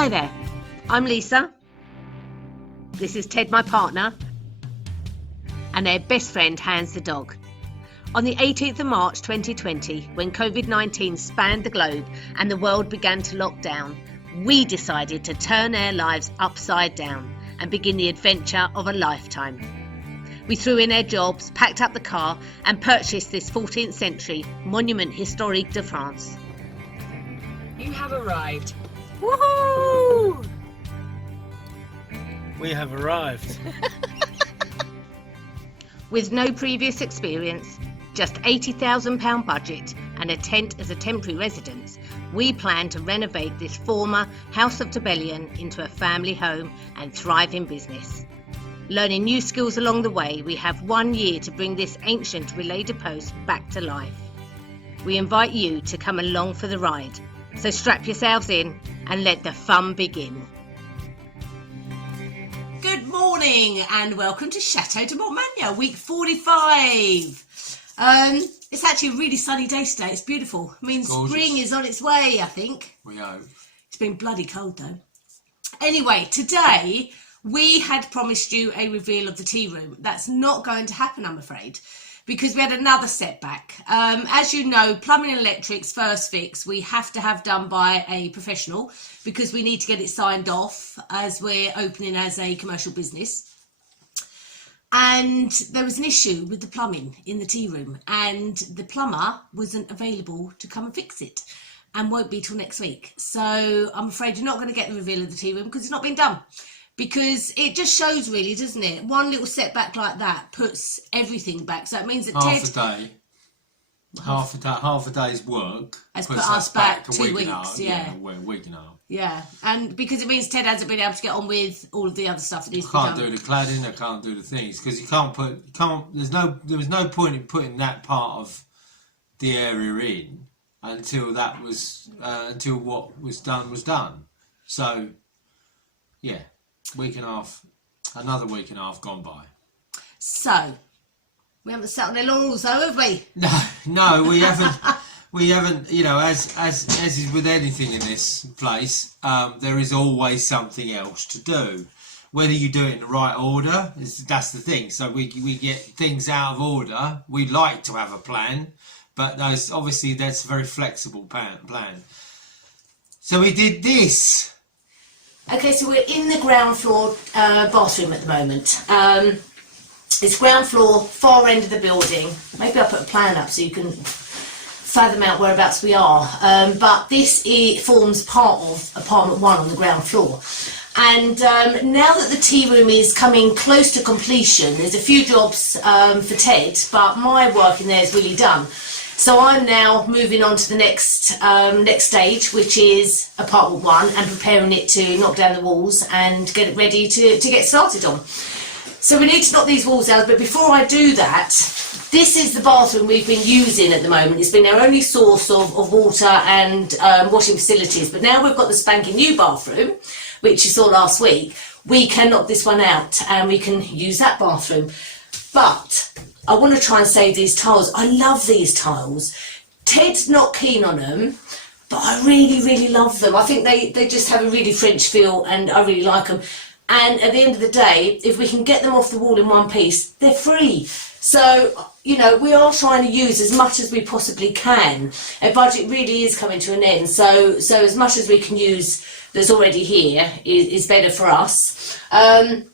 Hi there, I'm Lisa. This is Ted, my partner, and their best friend, Hans the dog. On the 18th of March 2020, when COVID-19 spanned the globe and the world began to lock down, we decided to turn our lives upside down and begin the adventure of a lifetime. We threw in our jobs, packed up the car and purchased this 14th century monument historique de France. You have arrived. Woohoo! We have arrived. With no previous experience, just £80,000 budget and a tent as a temporary residence, we plan to renovate this former House of Demolition into a family home and thriving business. Learning new skills along the way, we have 1 year to bring this ancient relay de post back to life. We invite you to come along for the ride, so strap yourselves in and let the fun begin. Good morning and welcome to Chateau Demolition, week 45. It's actually a really sunny day today. It's beautiful. It means gorgeous. Spring is on its way, I think. We hope. It's been bloody cold though. Anyway, today we had promised you a reveal of the tea room. That's not going to happen, I'm afraid, because we had another setback. As you know, plumbing and electrics first fix we have to have done by a professional because we need to get it signed off as we're opening as a commercial business. And there was an issue with the plumbing in the tea room and the plumber wasn't available to come and fix it and won't be till next week. So I'm afraid you're not going to get the reveal of the tea room because it's not been done. Because it just shows really, doesn't it? One little setback like that puts everything back. So it means that half a day's work has puts put us back a 2 week weeks. and a half, Yeah. a week and a half. Yeah, and because it means Ted hasn't been able to get on with all of the other stuff that needs to be I done. can't do the cladding. I can't do the things because there was no point in putting that part of the area in until that was until what was done was done. So yeah, another week and a half gone by. So we haven't sat on their laurels though, have we? No, we haven't. We haven't. You know, as is with anything in this place, there is always something else to do. Whether you do it in the right order, that's the thing. So we get things out of order. We like to have a plan, but that's a very flexible plan. So we did this. Okay, so we're in the ground floor bathroom at the moment. It's ground floor, far end of the building. Maybe I'll put a plan up so you can fathom out whereabouts we are. But this forms part of apartment 1 on the ground floor. And now that the tea room is coming close to completion, there's a few jobs for Ted, but my work in there is really done. So I'm now moving on to the next stage, which is apartment 1, and preparing it to knock down the walls and get it ready to get started on. So we need to knock these walls down, but before I do that, this is the bathroom we've been using at the moment. It's been our only source of water and washing facilities, but now we've got the spanking new bathroom, which you saw last week. We can knock this one out and we can use that bathroom. But I want to try and save these tiles. I love these tiles. Ted's not keen on them, but I really, really love them. I think they just have a really French feel and I really like them. And at the end of the day, if we can get them off the wall in one piece, they're free. So, you know, we are trying to use as much as we possibly can. Our budget really is coming to an end. So as much as we can use that's already here is better for us. And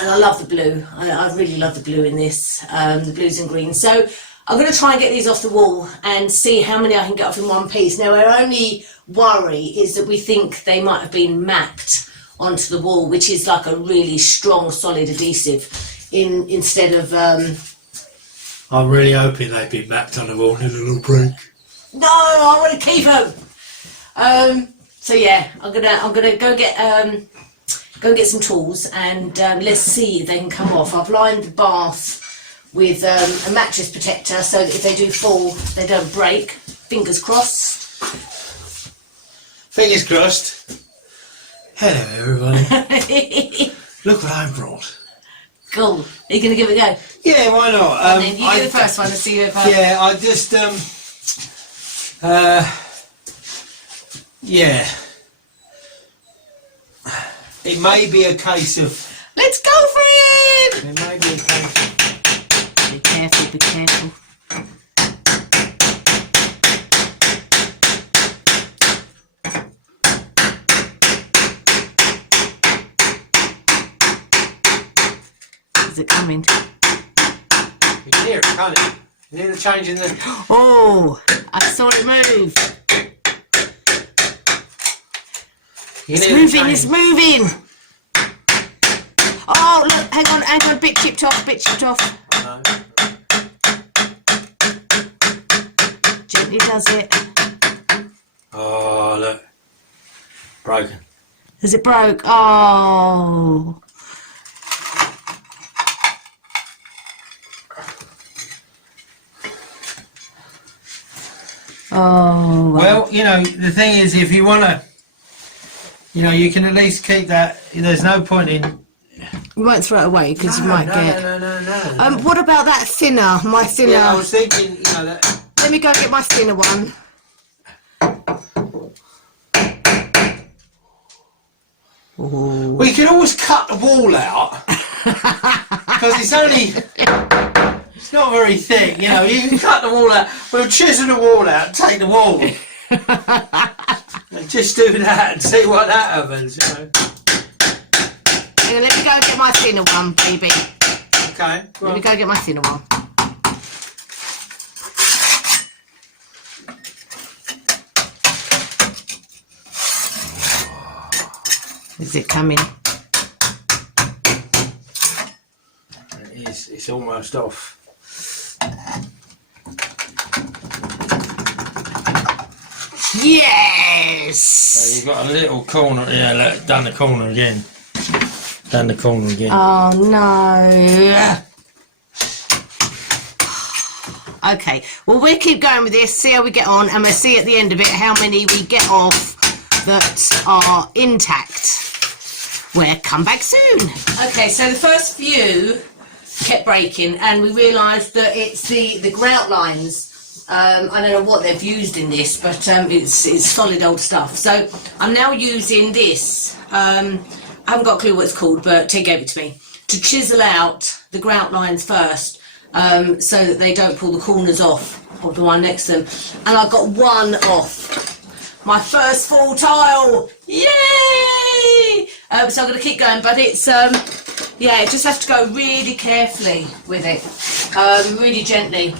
I love the blue. I really love the blue in this, the blues and greens. So I'm going to try and get these off the wall and see how many I can get off in one piece. Now, our only worry is that we think they might have been mapped onto the wall, which is like a really strong, solid adhesive instead of... I'm really hoping they've been mapped on the wall in a little break. No, I want to keep them. So yeah, I'm gonna go get some tools and let's see if they can come off. I've lined the bath with a mattress protector so that if they do fall, they don't break. Fingers crossed. Fingers crossed. Hello everybody. Look what I brought. Cool. Are you going to give it a go? Yeah, why not? And then you do the first one and see if... Yeah, I just... yeah. It may be a case of. Let's go for it! It may be a case of. Be careful, be careful. Is it coming? You can hear it, can't you? You hear the change in the. Oh, I saw it move. You It's hear the moving, change. it's moving. Oh, look, hang on, bit chipped off. No. Gently does it. Oh, look. Broken. Has it broke? Oh. Oh. Well, you know, the thing is, if you want to, you know, you can at least keep that. There's no point in. You won't throw it away because you might get. No. What about that thinner? My thinner. Yeah, I was thinking, you know, that. Let me go get my thinner one. Ooh. We can always cut the wall out because it's only. It's not very thick, you know. You can cut the wall out. We'll chisel the wall out and take the wall. And just do that and see what that happens, you know. Hang on, let me go and get my thinner one, baby. Okay. Let me go get my thinner one. Is it coming? It is. It's almost off. Yes! So you've got a little corner. Yeah, look, done the corner again. Done the corner again. Oh no. Okay, well we'll keep going with this, see how we get on, and we'll see at the end of it how many we get off that are intact. We'll come back soon. Okay, so the first few kept breaking and we realised that it's the grout lines. I don't know what they've used in this, but it's solid old stuff. So I'm now using this. I haven't got a clue what it's called, but Ted gave it to me, to chisel out the grout lines first, so that they don't pull the corners off of the one next to them. And I got one off. My first full tile! Yay! So I'm going to keep going, but it's, yeah, you just have to go really carefully with it, really gently.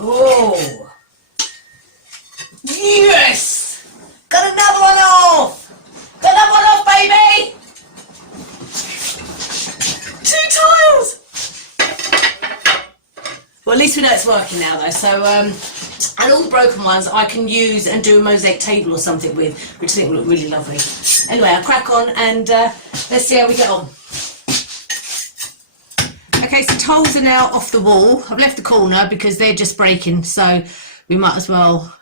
Oh, yes! Got another one off! Got another one off, baby! 2 tiles! Well, at least we know it's working now, though. So, and all the broken ones I can use and do a mosaic table or something with, which I think will look really lovely. Anyway, I'll crack on and let's see how we get on. Okay, so tiles are now off the wall. I've left the corner because they're just breaking, so we might as well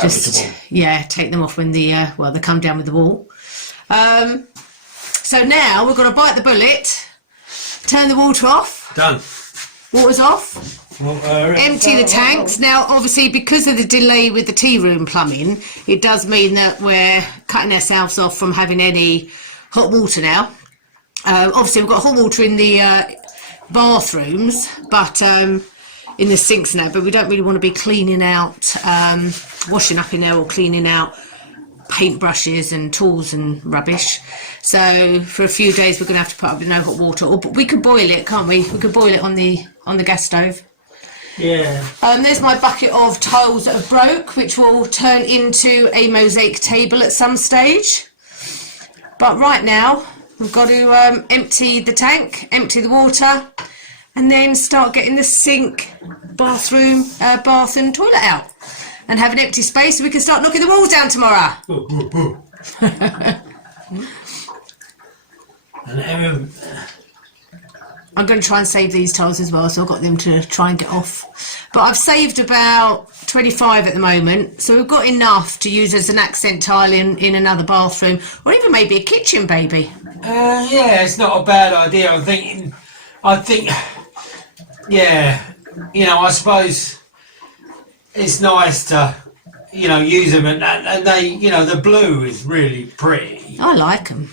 just, yeah, take them off when the, well, they come down with the wall. So now we're going to bite the bullet, turn the water off. Done. Water's off. Empty the tanks. Now, obviously, because of the delay with the tea room plumbing, it does mean that we're cutting ourselves off from having any hot water now. Obviously, we've got hot water in the bathrooms, but in the sinks now, but we don't really want to be cleaning out, washing up in there or cleaning out paintbrushes and tools and rubbish. So for a few days, we're going to have to put up with no hot water. Or we could boil it, can't we? We could boil it on the gas stove. Yeah. There's my bucket of tiles that have broke, which will turn into a mosaic table at some stage. But right now, we've got to empty the tank, empty the water, and then start getting the sink, bathroom, bath and toilet out. And have an empty space so we can start knocking the walls down tomorrow. And I'm going to try and save these tiles as well, so I've got them to try and get off. But I've saved about 25 at the moment, so we've got enough to use as an accent tile in another bathroom, or even maybe a kitchen, baby. Yeah, it's not a bad idea. I think, yeah, you know, I suppose it's nice to, you know, use them, and they, you know, the blue is really pretty. I like them.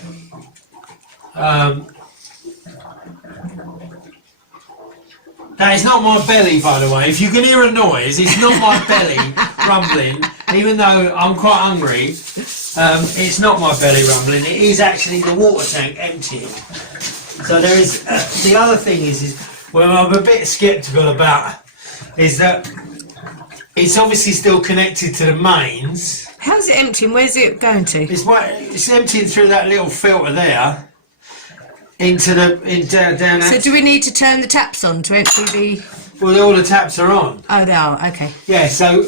That is not my belly, by the way. If you can hear a noise, it's not my belly rumbling. Even though I'm quite hungry, it's not my belly rumbling. It is actually the water tank emptying. So there is. The other thing is well, I'm a bit sceptical about is that it's obviously still connected to the mains. How's it emptying? Where's it going to? It's emptying through that little filter there. Down that. So do we need to turn the taps on to empty the... Well, all the taps are on. Oh, they are, okay. Yeah, so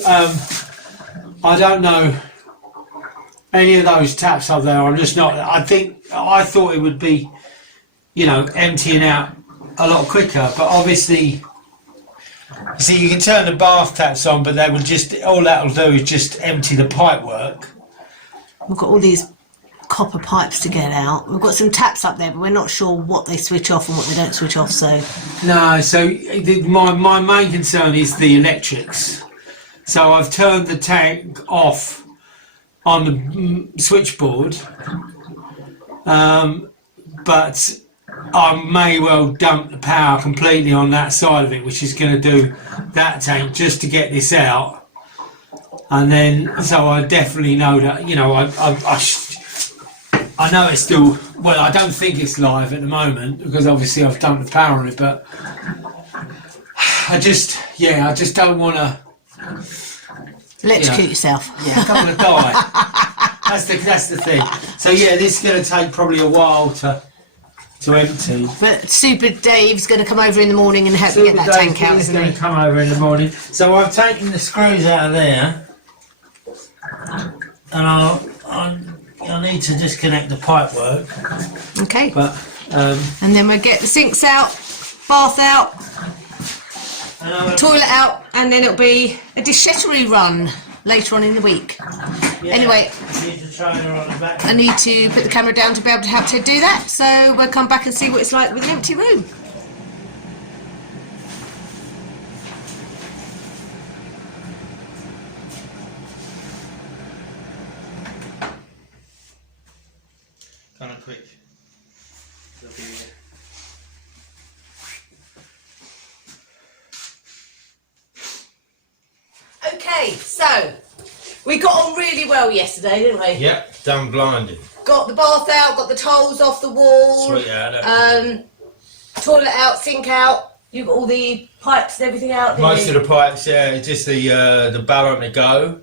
I don't know any of those taps up there. I'm just not. I thought it would be, you know, emptying out a lot quicker. But obviously, see, you can turn the bath taps on, but they will just, all that'll do is just empty the pipe work. We've got all these copper pipes to get out. We've got some taps up there, but we're not sure what they switch off and what they don't switch off, so... No, so my main concern is the electrics. So I've turned the tank off on the switchboard, but I may well dump the power completely on that side of it, which is going to do that tank just to get this out. And then, so I definitely know that, you know, I know it's still, well, I don't think it's live at the moment because obviously I've dumped the power on it, but I just don't want to Electrocute yourself. Yeah, I don't want to die. That's the thing. So yeah, this is going to take probably a while to empty. But Super Dave's going to come over in the morning and help you get that tank out, He's isn't going he? to come over in the morning. So I've taken the screws out of there, and I need to disconnect the pipe work. Okay. But and then we'll get the sinks out, bath out, toilet out, and then it'll be a dishettery run later on in the week. Yeah, Anyway, need to try her on the back. I need to put the camera down to be able to help Ted do that, so we'll come back and see what it's like with an empty room. Kind of quick. Okay, so we got on really well yesterday, didn't we? Yep, done blinded. Got the bath out, got the tiles off the wall, Sweet out. toilet out, sink out. You got all the pipes and everything out, didn't Most you? of the pipes, yeah, just the barrel on the go.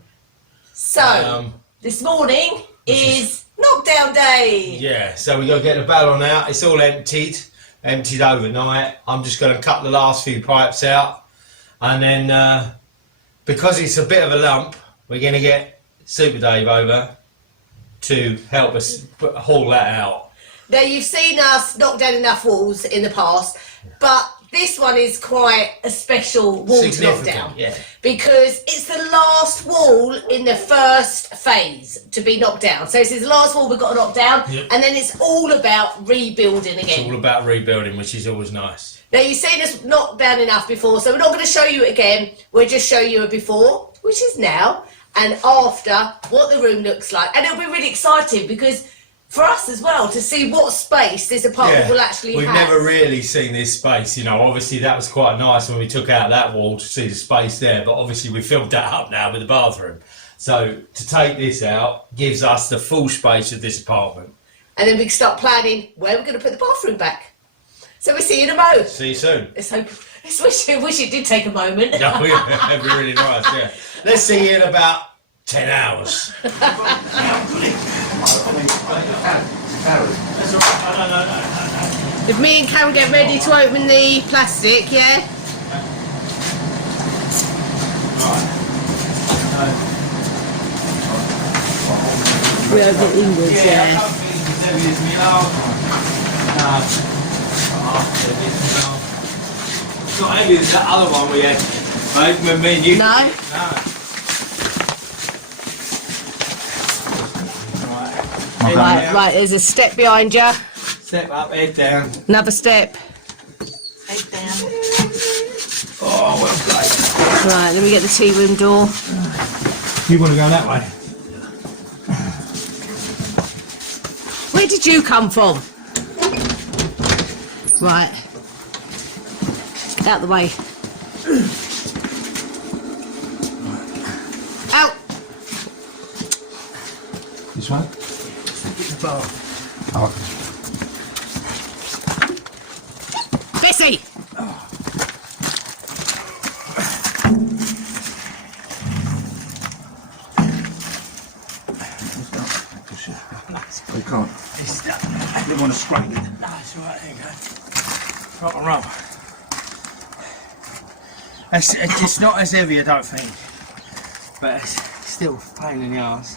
So this morning is knockdown day. Yeah, so we got to get the ballon out. It's all emptied overnight. I'm just going to cut the last few pipes out, and then because it's a bit of a lump, we're going to get Super Dave over to help us haul that out. Now you've seen us knock down enough walls in the past, but this one is quite a special wall to knock down. Yeah. Because it's the last wall in the first phase to be knocked down. So this is the last wall we've got to knock down, Yep. and then it's all about rebuilding again. It's all about rebuilding, which is always nice. Now you've seen us knock down enough before, so we're not going to show you it again. We'll just show you a before, which is now, and after, what the room looks like. And it'll be really exciting because for us as well to see what space this apartment will actually We've have. never really seen this space, you know. Obviously that was quite nice when we took out that wall to see the space there, but obviously we filled that up now with the bathroom. So to take this out gives us the full space of this apartment. And then we can start planning where we're going to put the bathroom back. So we'll see you in a moment. See you soon. Let's hope. Wish it did take a moment. That'd be really nice, yeah. Let's see you in about 10 hours. If me and Cam get ready to open the plastic, yeah? We open English, yeah. It's not heavy as that other one we had, right? When me and you. No? Right, there's a step behind you. Step up, head down. Another step. Head down. Oh, well played. Right, let me get the tea room door. You want to go that way? Where did you come from? Right. Out the way. Out. This one? Oh. Bessie! You can't. You want to scrape it. No, it's alright, there you go. Rock and roll. It's just not as heavy, I don't think. But it's still a pain in the arse.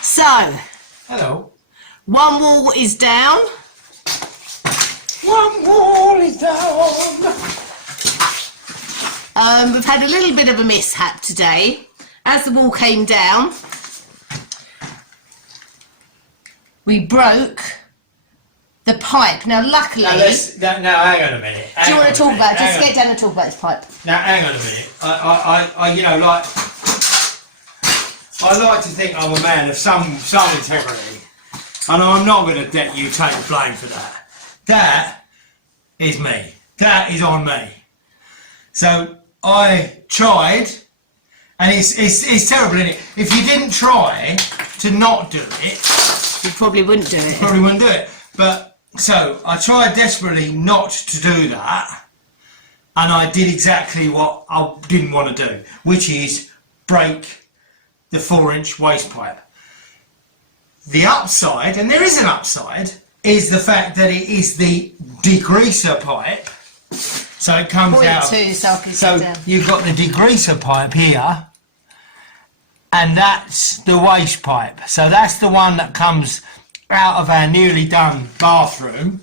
So, Hello. one wall is down. One wall is down. We've had a little bit of a mishap today. As the wall came down, we broke the pipe. Now, luckily, Now, hang on a minute. do you want to talk about it? Just get down and talk about this pipe. Now, hang on a minute. I you know, like, I like to think I'm a man of some integrity, and I'm not going to let you take the blame for that. That is me. That is on me. So I tried, and it's terrible, isn't it? If you didn't try to not do it, You probably wouldn't do it. probably wouldn't do it. But so I tried desperately not to do that, and I did exactly what I didn't want to do, which is break the 4-inch waste pipe. The upside, and there is an upside, is the fact that it is the degreaser pipe. So it comes Point out. two, so I can So sit down. you've got the degreaser pipe here, and that's the waste pipe. So that's the one that comes out of our nearly done bathroom.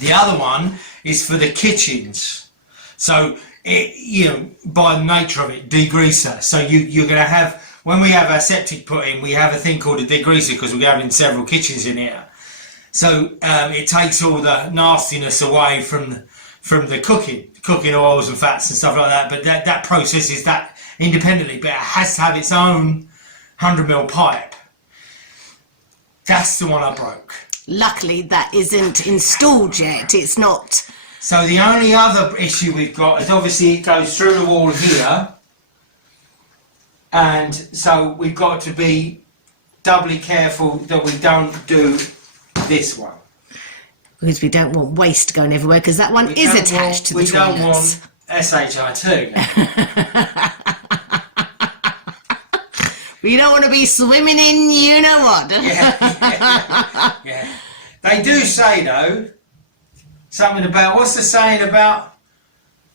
The other one is for the kitchens. So it, you know, by the nature of it, degreaser. So you're going to have, when we have our septic put in, we have a thing called a degreaser because we're having several kitchens in here. So it takes all the nastiness away from the cooking oils and fats and stuff like that. But that processes that independently, but it has to have its own 100mm pipe. That's the one I broke. Luckily, that isn't installed yet. It's not. So the only other issue we've got is obviously it goes through the wall here, and so we've got to be doubly careful that we don't do this one. Because we don't want waste going everywhere, because that one is attached to the toilets. We don't want SHI2. You don't want to be swimming in you know what. Yeah. They do say though something about, what's the saying about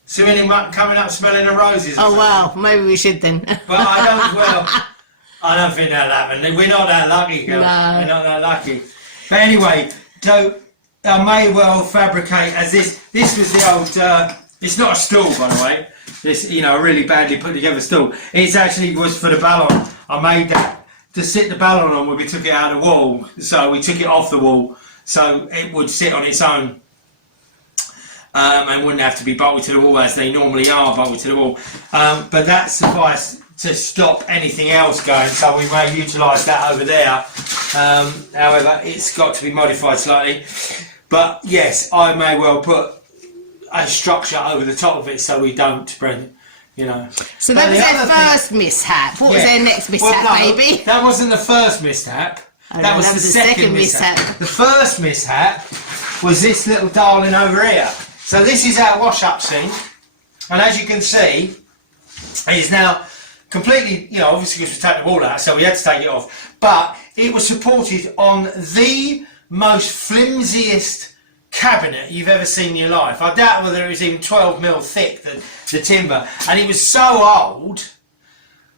swimming in muck coming up smelling of roses? or Oh something? well, maybe we should then. But I don't think that'll happen. We're not that lucky, girl. No. We're not that lucky. But anyway, so I may well fabricate as this was the old. It's not a stool, by the way. This, you know, a really badly put together stool. It actually was for the ballon. I made that to sit the ballon on when we took it out of the wall. So we took it off the wall, so it would sit on its own. And wouldn't have to be bolted to the wall as they normally are bolted to the wall. But that sufficed to stop anything else going, so we may utilise that over there. However, it's got to be modified slightly. But yes, I may well put a structure over the top of it so we don't spread, you know. So that was their first mishap. What was their next mishap, Well, no, baby? that wasn't the first mishap. Oh, that no, was the second mishap. The first mishap was this little darling over here. So this is our wash-up sink, and as you can see, it is now completely, you know, obviously because we take the wall out, so we had to take it off. But it was supported on the most flimsiest cabinet you've ever seen in your life. I doubt whether it was even 12mm thick, the timber, and it was so old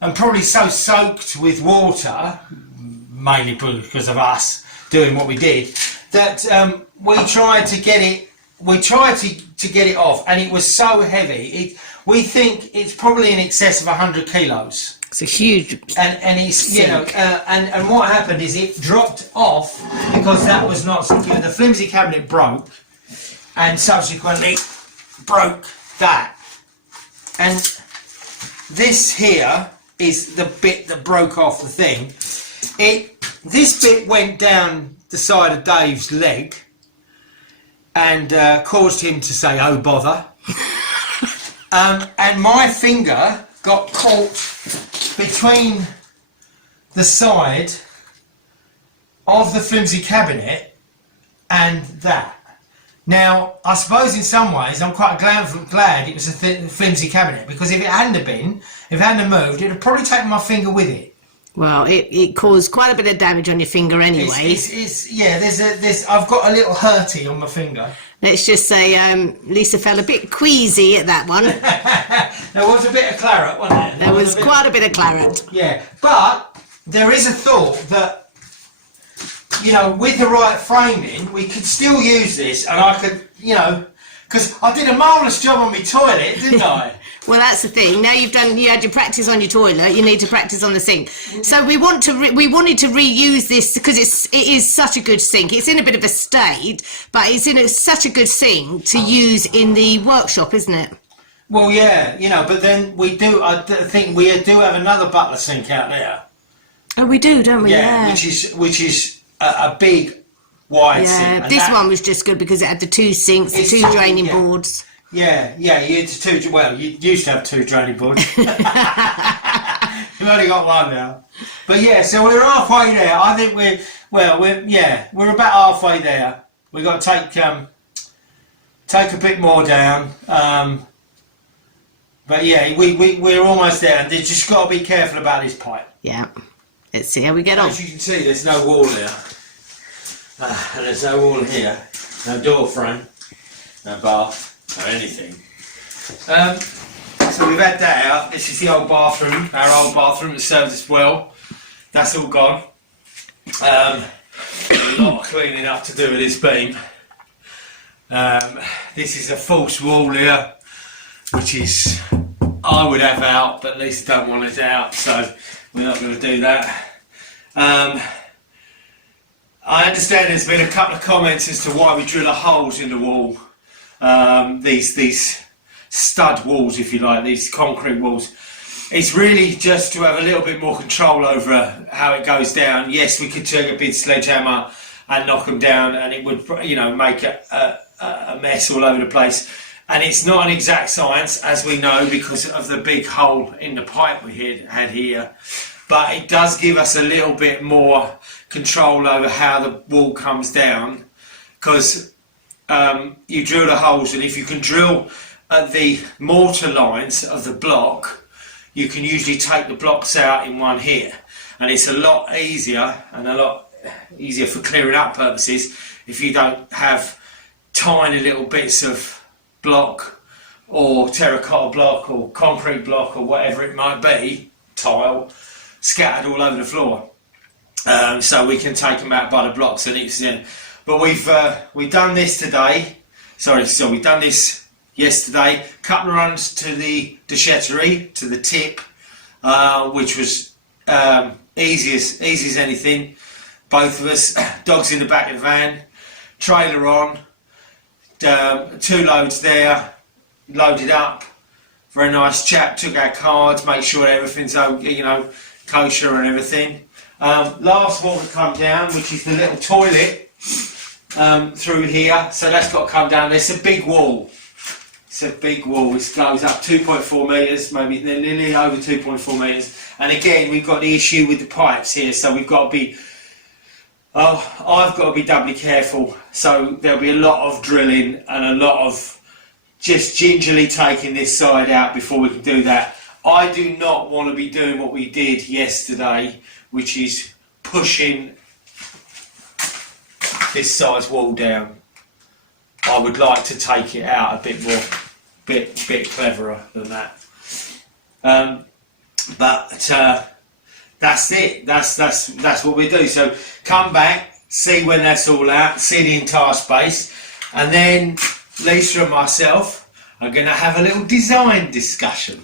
and probably so soaked with water, mainly because of us doing what we did, that we tried to get it. We tried to get it off, and it was so heavy. We think it's probably in excess of 100 kilos. It's a huge. And it's, you know, and what happened is it dropped off because that was not secure. The flimsy cabinet broke, and subsequently broke that. And this here is the bit that broke off the thing. This bit went down the side of Dave's leg and caused him to say, "Oh bother." And my finger got caught between the side of the flimsy cabinet and that. Now, I suppose in some ways I'm quite glad it was a flimsy cabinet, because if it hadn't have been, if it hadn't have moved, it would have probably taken my finger with it. Well, it caused quite a bit of damage on your finger anyway. Yeah, I've got a little hurty on my finger. Let's just say Lisa felt a bit queasy at that one. There was a bit of claret, wasn't there? There was quite a bit of claret. Yeah, but there is a thought that, you know, with the right framing, we could still use this, and I could, you know, because I did a marvellous job on my toilet, didn't I? Well, that's the thing. Now you had your practice on your toilet, you need to practice on the sink. So we wanted to reuse this because it is such a good sink. It's in a bit of a state, but it's in such a good sink to use in the workshop, isn't it? Well, yeah, you know, but then I think we do have another butler sink out there. Oh, we do, don't we? Yeah, which is a big, wide sink. Yeah, this one was just good because it had the two sinks, the two draining boards. Yeah, you had two. Well, you used to have two draining boards. You've only got one now. But yeah, so we're halfway there. I think we're about halfway there. We've got to take a bit more down. But yeah, we're almost there, and they've just got to be careful about this pipe. Yeah, let's see how we get on. As you can see, there's no wall there, and there's no wall here, no door frame, no bath. Or anything. So we've had that out. This is the old bathroom, our old bathroom that served us well. That's all gone. A lot of cleaning up to do with this beam. This is a false wall here, which is I would have out, but Lisa don't want it out, so we're not going to do that. I understand there's been a couple of comments as to why we drill holes in the wall. These stud walls, if you like, these concrete walls. It's really just to have a little bit more control over how it goes down. Yes, we could take a big sledgehammer and knock them down, and it would, you know, make a mess all over the place. And it's not an exact science, as we know, because of the big hole in the pipe we had here. But it does give us a little bit more control over how the wall comes down, because you drill the holes, and if you can drill at the mortar lines of the block, you can usually take the blocks out in one hit, and it's a lot easier for clearing up purposes if you don't have tiny little bits of block or terracotta block or concrete block or whatever it might be, tile, scattered all over the floor. So we can take them out by the blocks, and it's but we've done this today. So we've done this yesterday. Couple of runs to the déchetterie, to the tip, which was easy as anything. Both of us, dogs in the back of the van, trailer on, 2 loads there, loaded up. Very nice chap. Took our cards, make sure everything's, you know, kosher and everything. Last one to come down, which is the little toilet. Through here, so that's got to come down. It's a big wall. It's a big wall. It goes up 2.4 metres, maybe nearly over 2.4 metres. And again, we've got the issue with the pipes here, so we've got to be Oh, I've got to be doubly careful. So there'll be a lot of drilling and a lot of just gingerly taking this side out before we can do that. I do not want to be doing what we did yesterday, which is pushing this side's wall down. I would like to take it out a bit more, bit cleverer than that. But that's it. That's what we do. So come back, see when that's all out, see the entire space, and then Lisa and myself are going to have a little design discussion,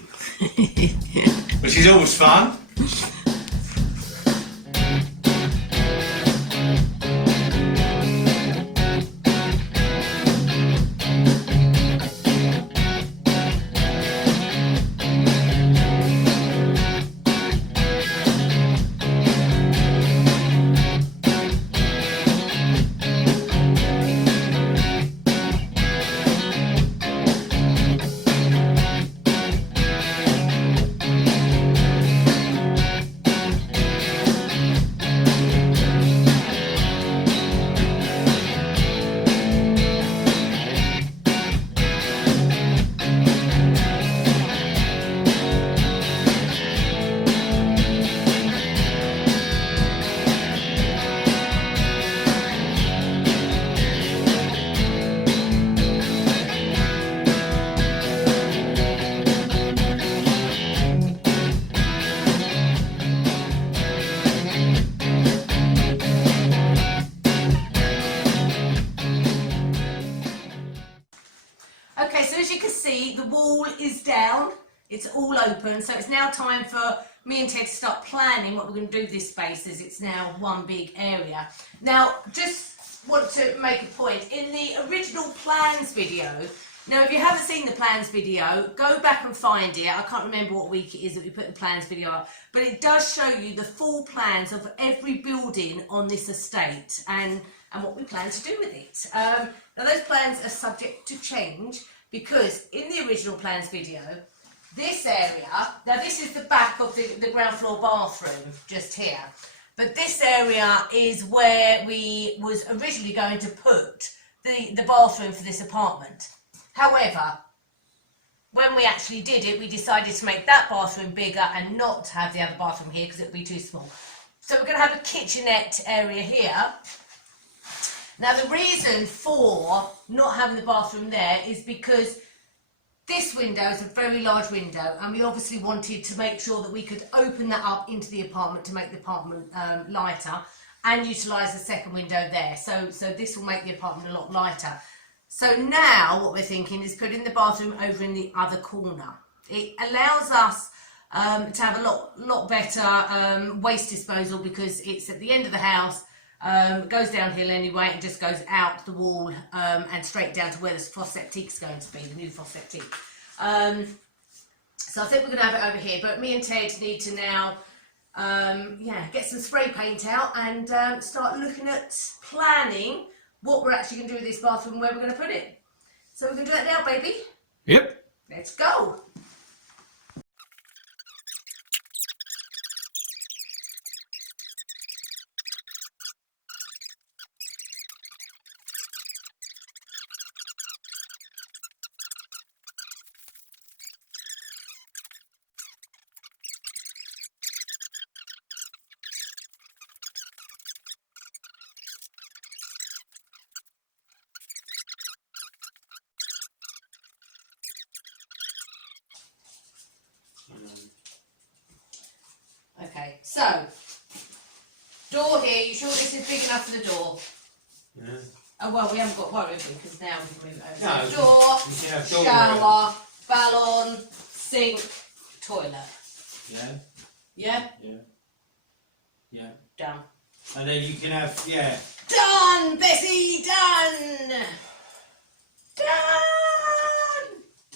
which is always fun. Okay, so as you can see, the wall is down, it's all open, so it's now time for me and Ted to start planning what we're going to do with this space, as it's now one big area. Now, just want to make a point, in the original plans video, now if you haven't seen the plans video, go back and find it. I can't remember what week it is that we put the plans video up, but it does show you the full plans of every building on this estate and what we plan to do with it. Now those plans are subject to change because in the original plans video, this area, now this is the back of the ground floor bathroom, just here, but this area is where we was originally going to put the bathroom for this apartment. However, when we actually did it, we decided to make that bathroom bigger and not have the other bathroom here because it would be too small. So we're going to have a kitchenette area here. Now the reason for not having the bathroom there is because this window is a very large window and we obviously wanted to make sure that we could open that up into the apartment to make the apartment lighter and utilise the second window there. So this will make the apartment a lot lighter. So now what we're thinking is putting the bathroom over in the other corner. It allows us to have a lot better waste disposal because it's at the end of the house. Goes downhill anyway and just goes out the wall and straight down to where the faucette's going to be, the new faucette. So I think we're going to have it over here, but me and Ted need to now get some spray paint out and start looking at planning what we're actually going to do with this bathroom and where we're going to put it. So we're going to do that now, baby. Yep. Let's go. Okay, so door here. You sure this is big enough for the door? Yeah. Oh well, we haven't got worry because now we can move it over. No, So door, shower, ballon, sink, toilet. Yeah. Yeah. Yeah. Yeah. Done. And then you can have Done, Bessie. Done. Done.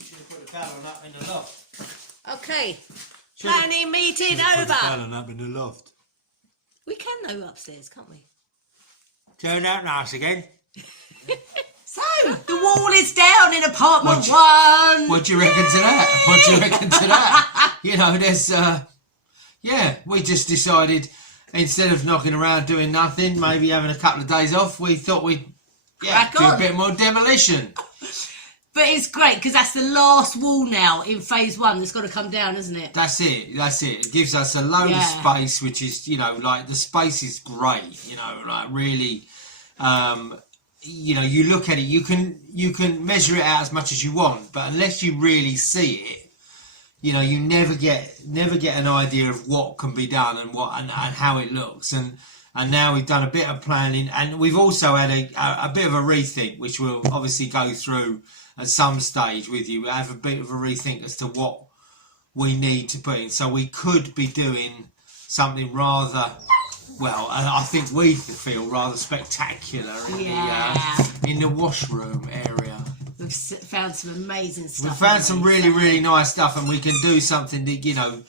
Should have put the ballon up in the loft. Okay. Planning meeting over. Ballon up in the loft. We can though upstairs, can't we? Turn out nice again. So the wall is down in apartment one. What do you reckon to that? What do you reckon to that? You know, there's, we just decided instead of knocking around doing nothing, maybe having a couple of days off, we thought we'd do a bit more demolition. But it's great because that's the last wall now in phase 1 that's got to come down, isn't it? That's it. It gives us a load of space, which is, like the space is great. Like really, you look at it, you can measure it out as much as you want, but unless you really see it, you never get an idea of what can be done and how it looks. And now we've done a bit of planning, and we've also had a bit of a rethink, which we'll obviously go through at some stage with you. We have a bit of a rethink as to what we need to put in. So we could be doing something rather, well, I think we feel rather spectacular in the washroom area. We've found some amazing stuff. We've found some really, really nice stuff, and we can do something that,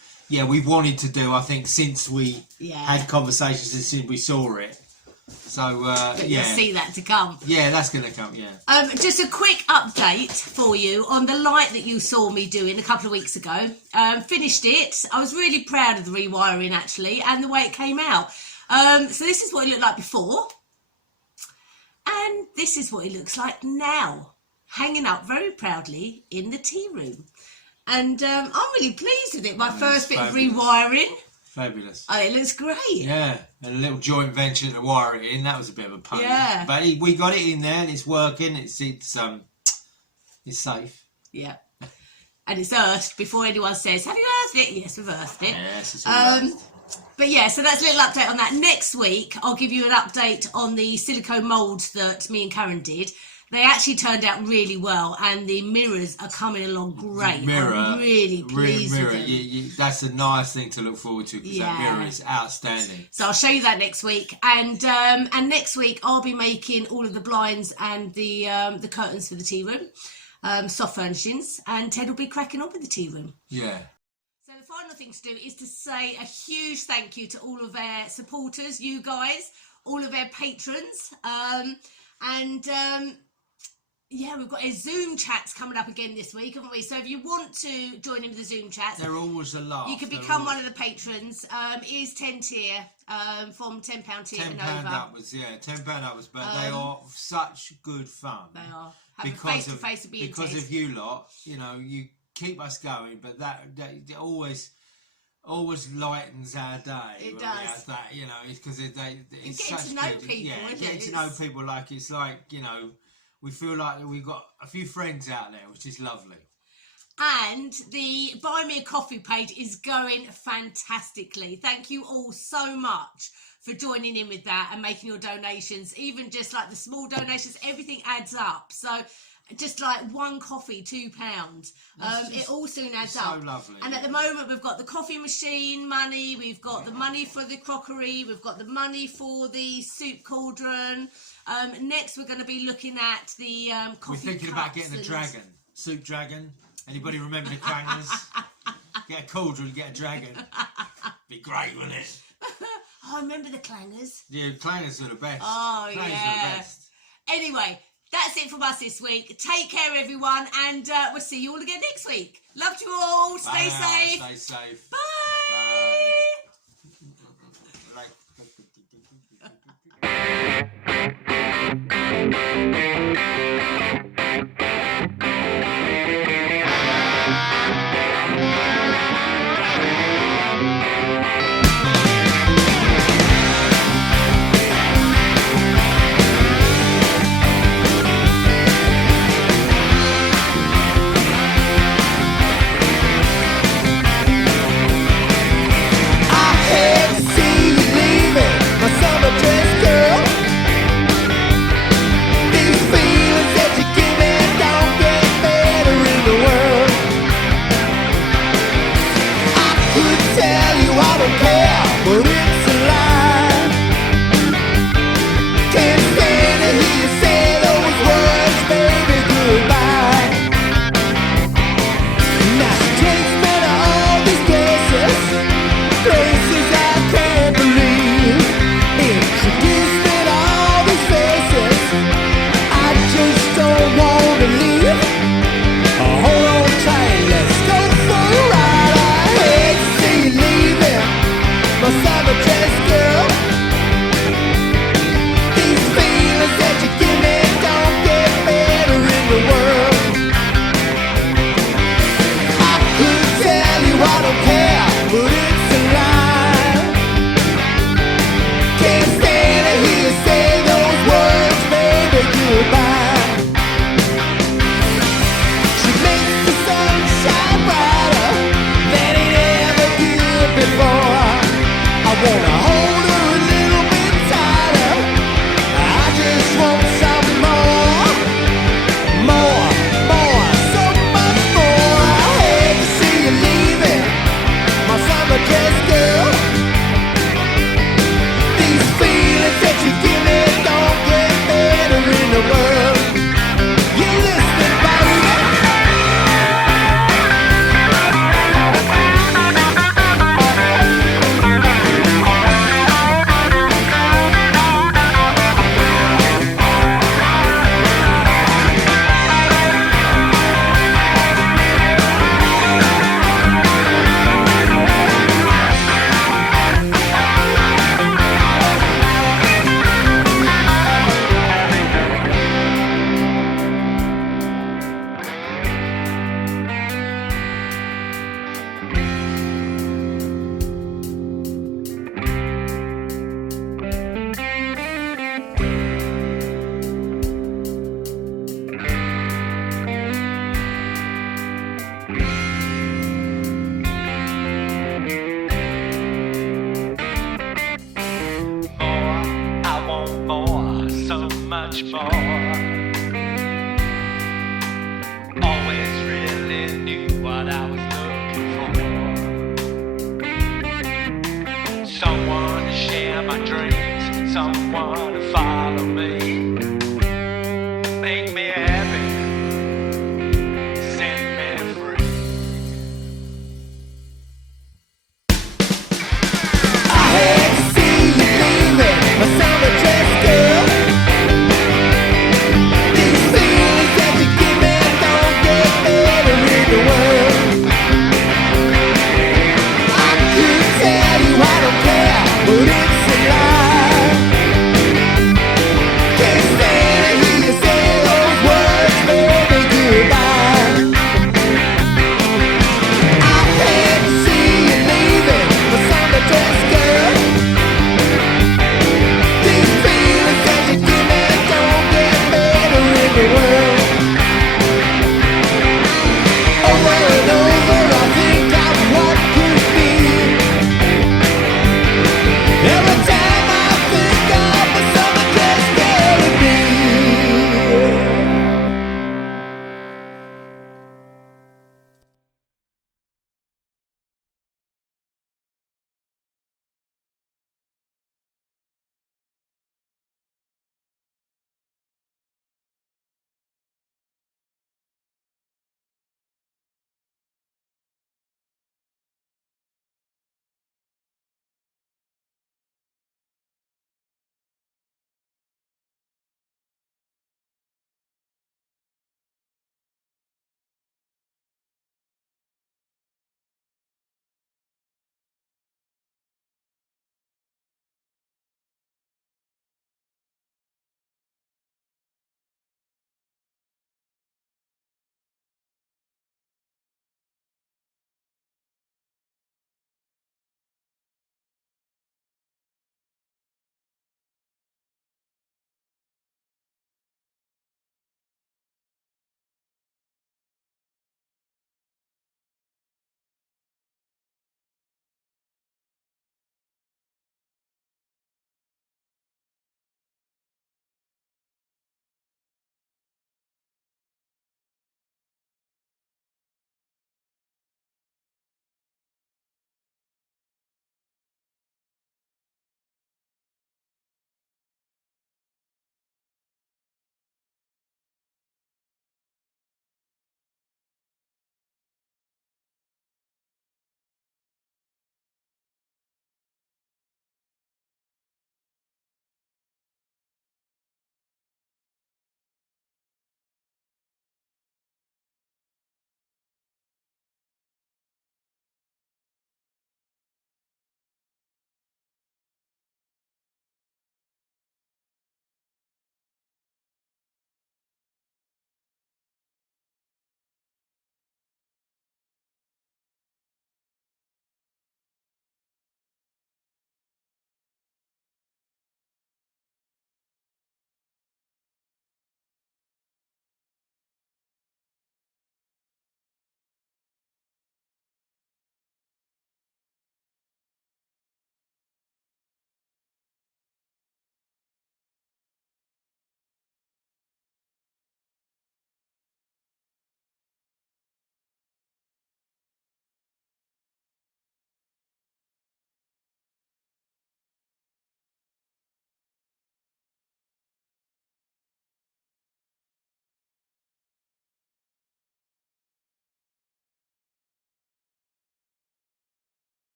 we've wanted to do, I think, since we had conversations and since we saw it. So, you'll see that to come. Yeah, that's going to come, Just a quick update for you on the light that you saw me doing a couple of weeks ago. Finished it. I was really proud of the rewiring, actually, and the way it came out. So this is what it looked like before. And this is what it looks like now. Hanging up very proudly in the tea room. And I'm really pleased with it. My first bit of rewiring. Fabulous. Oh, it looks great. Yeah, and a little joint venture to wire it in. That was a bit of a pain. Yeah. But we got it in there, and it's working. It's safe. Yeah. And it's earthed before anyone says, have you earthed it? Yes, we've earthed it. Yes, it's all earthed. But yeah, so that's a little update on that. Next week, I'll give you an update on the silicone moulds that me and Karen did. They actually turned out really well, and the mirrors are coming along great. I'm really pleased with them. That's a nice thing to look forward to, because that mirror is outstanding. So I'll show you that next week, and next week I'll be making all of the blinds and the curtains for the tea room, soft furnishings, and Ted will be cracking on with the tea room. Yeah. So the final thing to do is to say a huge thank you to all of our supporters, you guys, all of our patrons, yeah, we've got our Zoom chats coming up again this week, haven't we? So if you want to join in with the Zoom chats, they're always a laugh. You can become one of the patrons. It is 10 tier, from £10 tier and over. £10 upwards, yeah, £10 upwards, but they are such good fun. They are. Because of you lot, you keep us going, but that always lightens our day. It does. We have that, it's because it's getting such to know good, people, yeah, isn't getting it? to know people, like it's like, we feel like we've got a few friends out there, which is lovely. And the Buy Me a Coffee page is going fantastically. Thank you all so much for joining in with that and making your donations. Even just like the small donations, everything adds up. So just like one coffee, £2. It all soon adds up. So lovely. And at the moment, we've got the coffee machine money, we've got the money for the crockery, we've got the money for the soup cauldron. Next, we're going to be looking at the coffee. We're thinking about getting a dragon, soup dragon. Anybody remember the clangers? Get a cauldron, get a dragon. Be great, wouldn't it? I remember the clangers. Yeah, clangers are the best. Oh, clangers yeah. are the best. Anyway, that's it from us this week. Take care, everyone, and we'll see you all again next week. Love you all. Stay safe. Stay safe. Bye. Bye.